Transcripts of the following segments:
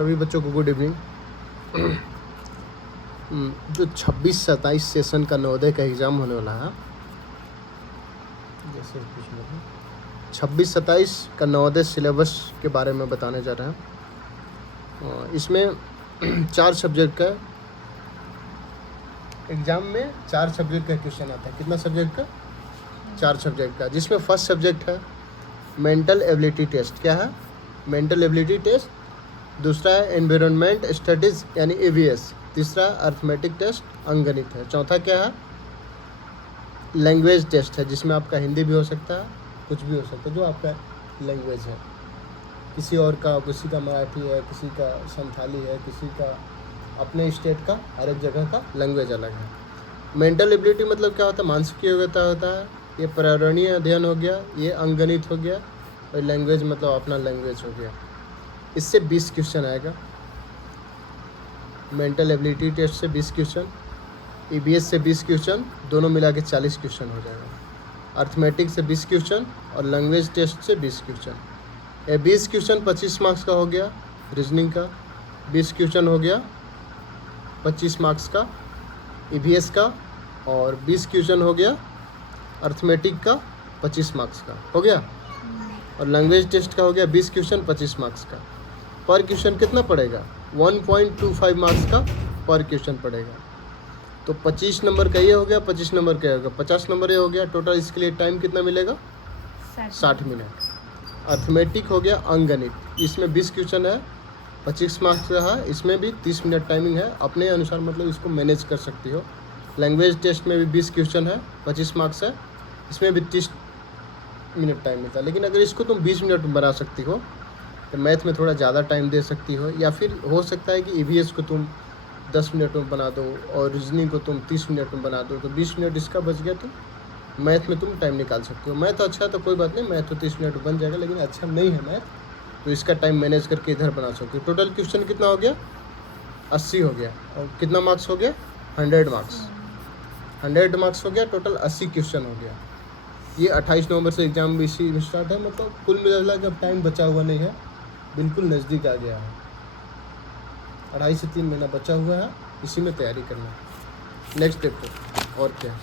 सभी बच्चों को गुड इवनिंग। जो 26-27 सेशन का नवोदय का एग्ज़ाम होने वाला है, जैसे 26-27 का नवोदय सिलेबस के बारे में बताने जा रहे हैं। इसमें 4 सब्जेक्ट का एग्ज़ाम में 4 सब्जेक्ट का क्वेश्चन आता है। कितना सब्जेक्ट का? 4 सब्जेक्ट का, जिसमें फर्स्ट सब्जेक्ट है मेंटल एबिलिटी टेस्ट। क्या है? Mental ability test. दूसरा है एनवायरनमेंट स्टडीज़ यानी AVS। तीसरा अर्थमेटिक टेस्ट अंकगणित है। चौथा क्या है? लैंग्वेज टेस्ट है, जिसमें आपका हिंदी भी हो सकता है, कुछ भी हो सकता है जो आपका लैंग्वेज है, किसी और का, किसी का मराठी है, किसी का संथाली है, किसी का अपने स्टेट का, हर एक जगह का लैंग्वेज अलग है। मेंटल एबिलिटी मतलब क्या होता है? मानसिक योग्यता होता है। ये पर्यावरणीय अध्ययन हो गया, ये अंकगणित हो गया, और लैंग्वेज मतलब अपना लैंग्वेज हो गया। इससे 20 क्वेश्चन आएगा। मेंटल एबिलिटी टेस्ट से 20 क्वेश्चन, EVS से 20 क्वेश्चन, दोनों मिला के 40 क्वेश्चन हो जाएगा। अर्थमेटिक से 20 क्वेश्चन और लैंग्वेज टेस्ट से 20 क्वेश्चन। ये 20 क्वेश्चन 25 मार्क्स का हो गया। रीजनिंग का 20 क्वेश्चन हो गया 25 मार्क्स का EVS का, और 20 क्वेश्चन हो गया अर्थमेटिक का 25 मार्क्स का हो गया, और लैंग्वेज टेस्ट का हो गया 20 क्वेश्चन 25 मार्क्स का। पर क्वेश्चन कितना पड़ेगा? 1.25 मार्क्स का पर क्वेश्चन पड़ेगा। तो 25 नंबर का ये हो गया, 25 नंबर का ये हो गया, 50 नंबर ये हो गया। टोटल इसके लिए टाइम कितना मिलेगा? 60 मिनट। अर्थमेटिक हो गया अंकगणित, इसमें 20 क्वेश्चन है, 25 मार्क्स का है, इसमें भी 30 मिनट टाइमिंग है। अपने अनुसार मतलब इसको मैनेज कर सकती हो। लैंग्वेज टेस्ट में भी 20 क्वेश्चन है, 25 मार्क्स है, इसमें भी 30 मिनट टाइम मिलता है। लेकिन अगर इसको तुम 20 मिनट में बना सकती हो तो मैथ में थोड़ा ज़्यादा टाइम दे सकती हो, या फिर हो सकता है कि EVS को तुम 10 मिनट में बना दो और रीजनिंग को तुम 30 मिनट में बना दो, तो 20 मिनट इसका बच गया, तो मैथ में तुम टाइम निकाल सकते हो। मैथ अच्छा है तो कोई बात नहीं, मैथ तो 30 मिनट में बन जाएगा, लेकिन अच्छा नहीं है मैथ तो इसका टाइम मैनेज करके इधर बना सकते हो। टोटल क्वेश्चन कितना हो गया? 80 हो गया। और कितना मार्क्स हो गया? 100 मार्क्स। 100 मार्क्स हो गया, टोटल 80 क्वेश्चन हो गया। ये 28 नवंबर से एग्ज़ाम इसी में स्टार्ट है। मतलब कुल मिला के अब टाइम बचा हुआ नहीं है, बिल्कुल नज़दीक आ गया है। 2.5 से 3 महीना बचा हुआ है, इसी में तैयारी करना है। नेक्स्ट देखो और क्या है।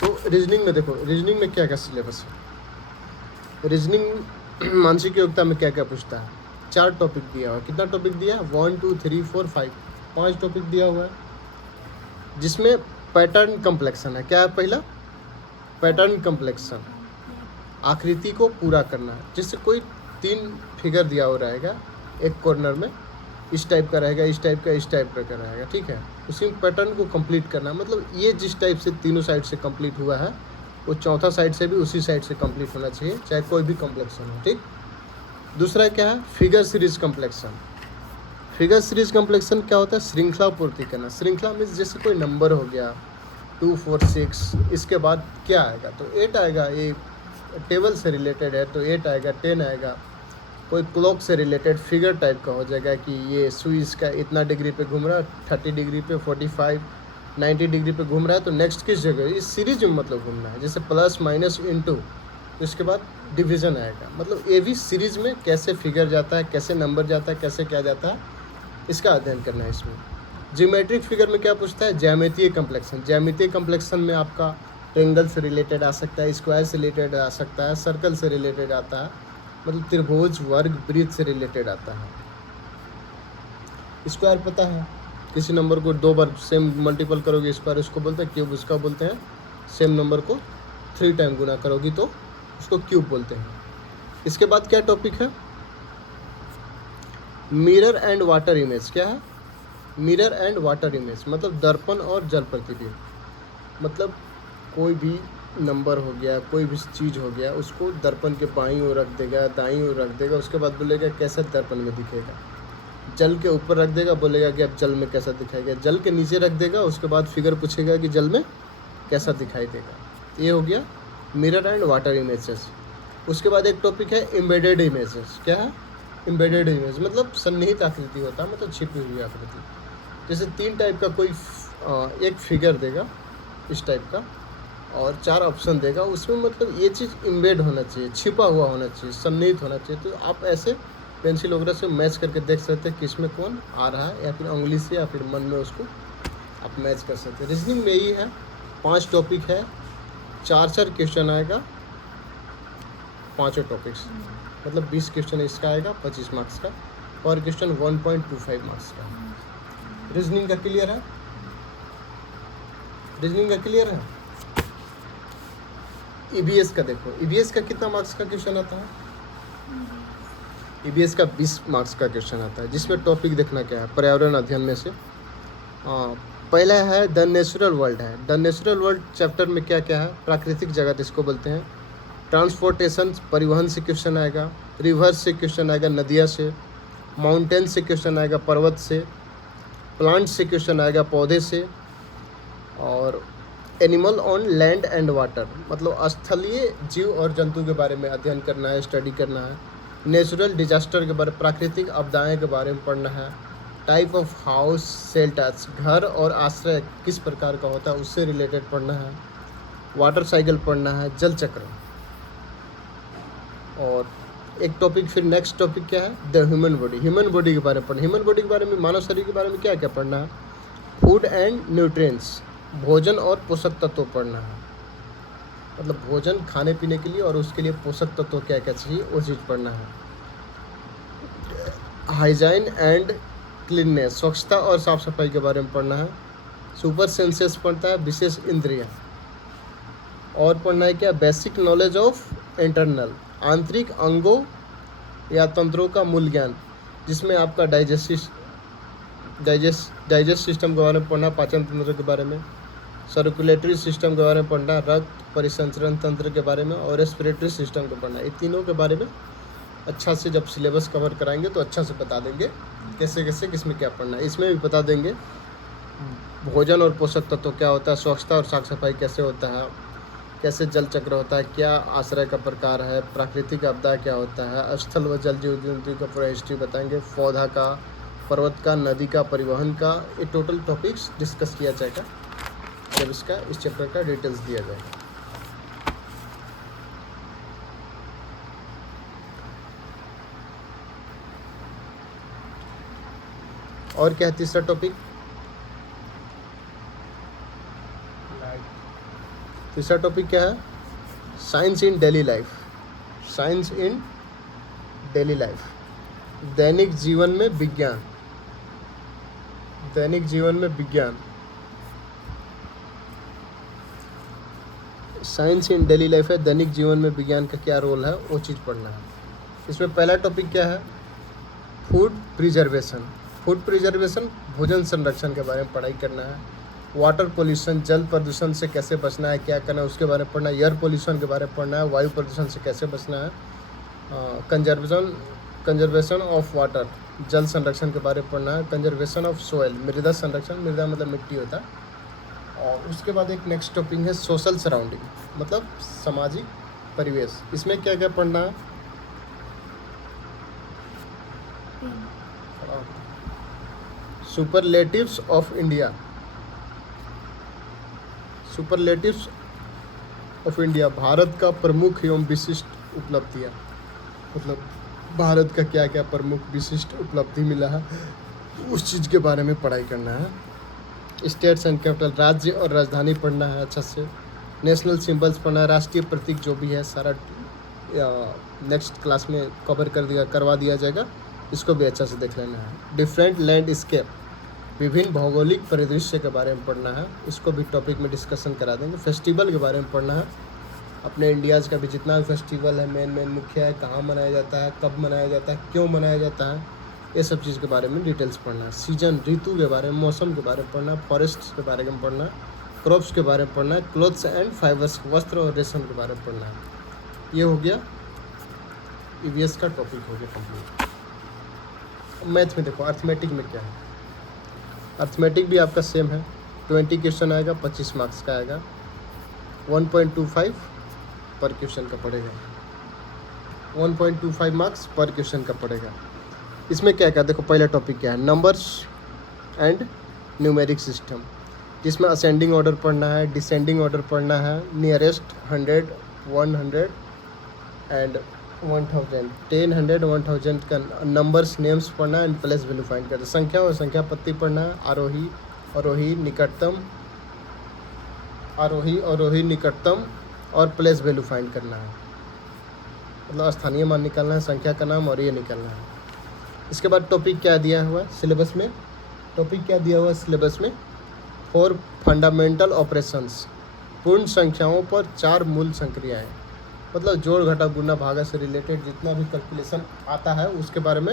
तो रीजनिंग में देखो, रीजनिंग में क्या क्या सिलेबस है। रीजनिंग मानसिक योग्यता में क्या क्या पूछता है? 4 टॉपिक दिया हुआ है। कितना टॉपिक दिया है? 1 2 3 4 5, 5 टॉपिक दिया हुआ है, जिसमें पैटर्न कम्प्लेक्शन है। क्या है? पहला पैटर्न कम्प्लेक्शन, आकृति को पूरा करना है। जिससे कोई 3 फिगर दिया हो रहेगा, एक कॉर्नर में इस टाइप का रहेगा, इस टाइप का, इस टाइप का रहेगा, ठीक है। उसी पैटर्न को कंप्लीट करना है। मतलब ये जिस टाइप से तीनों साइड से कंप्लीट हुआ है, वो चौथा साइड से भी उसी साइड से कंप्लीट होना चाहिए, चाहे कोई भी कम्प्लेक्शन हो, ठीक। दूसरा क्या है? Figure series complexion. Figure series complexion क्या होता है? श्रृंखला पूर्ति करना। श्रृंखला मीन्स जैसे कोई नंबर हो गया 2 4 6, इसके बाद क्या आएगा? तो 8 आएगा। ये टेबल से रिलेटेड है तो 8 आएगा, 10 आएगा। कोई क्लॉक से रिलेटेड फिगर टाइप का हो जाएगा कि ये सुई इसका इतना डिग्री पे घूम रहा है, 30 डिग्री पे, 45 90 डिग्री पे घूम रहा है, तो नेक्स्ट किस जगह? इस सीरीज में मतलब घूमना है। जैसे प्लस माइनस इनटू, तो इसके बाद डिवीज़न आएगा। मतलब ये भी सीरीज में कैसे फिगर जाता है, कैसे नंबर जाता है, कैसे क्या जाता है, इसका अध्ययन करना है इसमें। ज्योमेट्रिक फिगर में क्या पूछता है? ज्यामितीय कम्प्लेक्शन। ज्यामितीय कम्प्लेक्शन में आपका ट्रेंगल से रिलेटेड आ सकता है, स्क्वायर से रिलेटेड आ सकता है, सर्कल से रिलेटेड आता है, मतलब त्रिभुज, वर्ग, वृत्त से रिलेटेड आता है। स्क्वायर पता है, किसी नंबर को 2 बार सेम मल्टीपल करोगे स्क्वायर, उसको बोलते हैं क्यूब, उसका बोलते हैं। सेम नंबर को 3 टाइम गुना करोगी तो उसको क्यूब बोलते हैं। इसके बाद क्या टॉपिक है? Mirror and water image. क्या है? मिरर एंड वाटर इमेज मतलब दर्पण और जल प्रतिबिंब। मतलब कोई भी नंबर हो गया, कोई भी चीज़ हो गया, उसको दर्पण के बाईं ओर रख देगा, दाईं ओर रख देगा, उसके बाद बोलेगा कैसा दर्पण में दिखेगा। जल के ऊपर रख देगा, बोलेगा कि अब जल में कैसा दिखाएगा। जल के नीचे रख देगा, उसके बाद फिगर पूछेगा कि जल में कैसा दिखाई देगा। ये हो गया मिरर एंड वाटर इमेजेस। उसके बाद एक टॉपिक है एम्बेडेड इमेजेस। क्या है? एम्बेडेड इमेज मतलब सन्निहित आकृति होता है, मतलब छिपी हुई आकृति। जैसे 3 टाइप का कोई एक फिगर देगा इस टाइप का, और 4 ऑप्शन देगा, उसमें मतलब ये चीज़ इम्बेड होना चाहिए, छिपा हुआ होना चाहिए, सन्निहित होना चाहिए। तो आप ऐसे पेंसिल वगैरह से मैच करके देख सकते हैं किस में कौन आ रहा है, या फिर उंगली से या फिर मन में उसको आप मैच कर सकते हैं। रीजनिंग में यही है, 5 टॉपिक है, 4 क्वेश्चन आएगा, 5 टॉपिक्स, मतलब 20 क्वेश्चन इसका आएगा 25 मार्क्स का, पर क्वेश्चन 1.25 मार्क्स का। रीजनिंग का क्लियर है? रीजनिंग का क्लियर है? ईवीएस का देखो, ईवीएस का कितना मार्क्स का क्वेश्चन आता है? ईवीएस का 20 मार्क्स का क्वेश्चन आता है, जिसमें टॉपिक देखना क्या है, पर्यावरण अध्ययन में से पहला है द नेचुरल वर्ल्ड है। द नेचुरल वर्ल्ड चैप्टर में क्या क्या है? प्राकृतिक जगत इसको बोलते हैं। ट्रांसपोर्टेशन, परिवहन से क्वेश्चन आएगा। रिवर से क्वेश्चन आएगा, नदिया से। माउंटेन से क्वेश्चन आएगा, पर्वत से। प्लांट से क्वेश्चन आएगा, पौधे से। और animal on land and water, मतलब स्थलीय जीव और जंतु के बारे में अध्ययन करना है, स्टडी करना है। नेचुरल डिजास्टर के बारे में, प्राकृतिक आपदाएं के बारे में पढ़ना है। टाइप ऑफ हाउस शेल्टर्स, घर और आश्रय किस प्रकार का होता है उससे रिलेटेड पढ़ना है। वाटर साइकिल पढ़ना है, जल चक्र। और एक टॉपिक, फिर नेक्स्ट टॉपिक क्या है? The human body, human body के बारे में पढ़ना। ह्यूमन बॉडी के बारे में, मानव शरीर के बारे में क्या क्या पढ़ना है? फूड एंड न्यूट्रिएंट्स, भोजन और पोषक तत्व पढ़ना है, मतलब भोजन खाने पीने के लिए और उसके लिए पोषक तत्व क्या क्या चाहिए वो चीज़ पढ़ना है। हाइजीन एंड क्लीननेस, स्वच्छता और साफ सफाई के बारे में पढ़ना है। सुपर सेंसेस पढ़ता है, विशेष इंद्रियां। और पढ़ना है क्या? बेसिक नॉलेज ऑफ इंटरनल, आंतरिक अंगों या तंत्रों का मूल ज्ञान, जिसमें आपका डाइजेस्ट सिस्टम के बारे में पढ़ना, पाचन तंत्र के बारे में। सर्कुलेटरी सिस्टम के बारे में पढ़ना, रक्त परिसंचरण तंत्र के बारे में। और रेस्पिरेटरी सिस्टम को पढ़ना। ये तीनों के बारे में अच्छा से जब सिलेबस कवर कराएंगे तो अच्छा से बता देंगे कैसे कैसे किस में क्या पढ़ना है। इसमें भी बता देंगे भोजन और पोषक तत्व क्या होता है, स्वच्छता और साफ सफाई कैसे होता है, कैसे जल चक्र होता है, क्या आश्रय का प्रकार है, प्राकृतिक आपदा क्या होता है, स्थल व जल जीव जंतु का पूरा हिस्ट्री बताएंगे, पौधा का, पर्वत का, नदी का, परिवहन का। ये टोटल टॉपिक्स डिस्कस किया जाएगा जब इसका इस चैप्टर का डिटेल्स दिया जाएगा। और क्या है तीसरा टॉपिक? तीसरा टॉपिक क्या है? साइंस इन डेली लाइफ। साइंस इन डेली लाइफ, दैनिक जीवन में विज्ञान। दैनिक जीवन में विज्ञान, साइंस इन डेली लाइफ है, दैनिक जीवन में विज्ञान का क्या रोल है वो चीज़ पढ़ना है। इसमें पहला टॉपिक क्या है? Food preservation. फूड प्रिजर्वेशन, भोजन संरक्षण के बारे में पढ़ाई करना है। वाटर पोल्यूशन, जल प्रदूषण से कैसे बचना है, क्या करना है उसके बारे में पढ़ना है। एयर पोल्यूशन के बारे में पढ़ना है, वायु प्रदूषण से कैसे बचना है। कंजर्वेशन ऑफ वाटर, जल संरक्षण के बारे में पढ़ना है। कंजर्वेशन ऑफ सोयल, मृदा संरक्षण, मृदा मतलब मिट्टी होता है। और उसके बाद एक नेक्स्ट टॉपिक है सोशल सराउंडिंग, मतलब सामाजिक परिवेश। इसमें क्या क्या पढ़ना है? Superlatives of India. Superlatives of India, Bharat का प्रमुख एवं विशिष्ट उपलब्धियाँ, मतलब भारत का क्या क्या प्रमुख विशिष्ट उपलब्धि मिला है उस चीज़ के बारे में पढ़ाई करना है। स्टेट्स एंड कैपिटल, राज्य और राजधानी पढ़ना है अच्छा से। नेशनल सिंबल्स पढ़ना है, राष्ट्रीय प्रतीक जो भी है सारा नेक्स्ट क्लास में कवर करवा दिया जाएगा, इसको भी अच्छा से देख लेना है। डिफरेंट लैंडस्केप, विभिन्न भौगोलिक परिदृश्य के बारे में पढ़ना है, इसको भी टॉपिक में डिस्कशन करा देंगे। फेस्टिवल के बारे में पढ़ना है, अपने इंडियाज़ का भी जितना भी फेस्टिवल है, मेन मुख्य है, कहाँ मनाया जाता है, कब मनाया जाता है, क्यों मनाया जाता है, ये सब चीज़ के बारे में डिटेल्स पढ़ना है। सीजन, ऋतु के बारे में, मौसम के बारे में पढ़ना है। फॉरेस्ट के बारे में पढ़ना है, क्रॉप्स के बारे में पढ़ना है। क्लोथ्स एंड फाइबर्स, वस्त्र और रेशम के बारे में पढ़ना है। ये हो गया ईवीएस का टॉपिक, हो गया कंप्लीट। मैथ में देखो, अर्थमेटिक में क्या है? अर्थमेटिक भी आपका सेम है, 20 क्वेश्चन आएगा, 25 मार्क्स का आएगा, 1.25 पर क्वेश्चन का पड़ेगा, 1.25 मार्क्स पर क्वेश्चन का पड़ेगा। इसमें क्या क्या देखो, पहला टॉपिक क्या है? नंबर्स एंड न्यूमेरिक सिस्टम, जिसमें असेंडिंग ऑर्डर पढ़ना है, डिसेंडिंग ऑर्डर पढ़ना है, नियरेस्ट, 100, 100 एंड 1000 10 1000 का नंबर्स नेम्स पढ़ना है एंड प्लेस वैल्यू फाइंड करना है। संख्या और संख्या पत्ती पढ़ना है, आरोही अवरोही निकटतम, आरोही अवरोही निकटतम और प्लेस वैल्यू फाइंड करना है, मतलब स्थानीय मान निकालना है, संख्या का नाम और ये निकालना है। इसके बाद टॉपिक क्या दिया हुआ है सिलेबस में, टॉपिक क्या दिया हुआ है सिलेबस में, 4 फंडामेंटल ऑपरेशंस, पूर्ण संख्याओं पर 4 मूल संक्रियाएं, मतलब जोड़ घटा गुणा भागा से रिलेटेड जितना भी कैलकुलेशन आता है उसके बारे में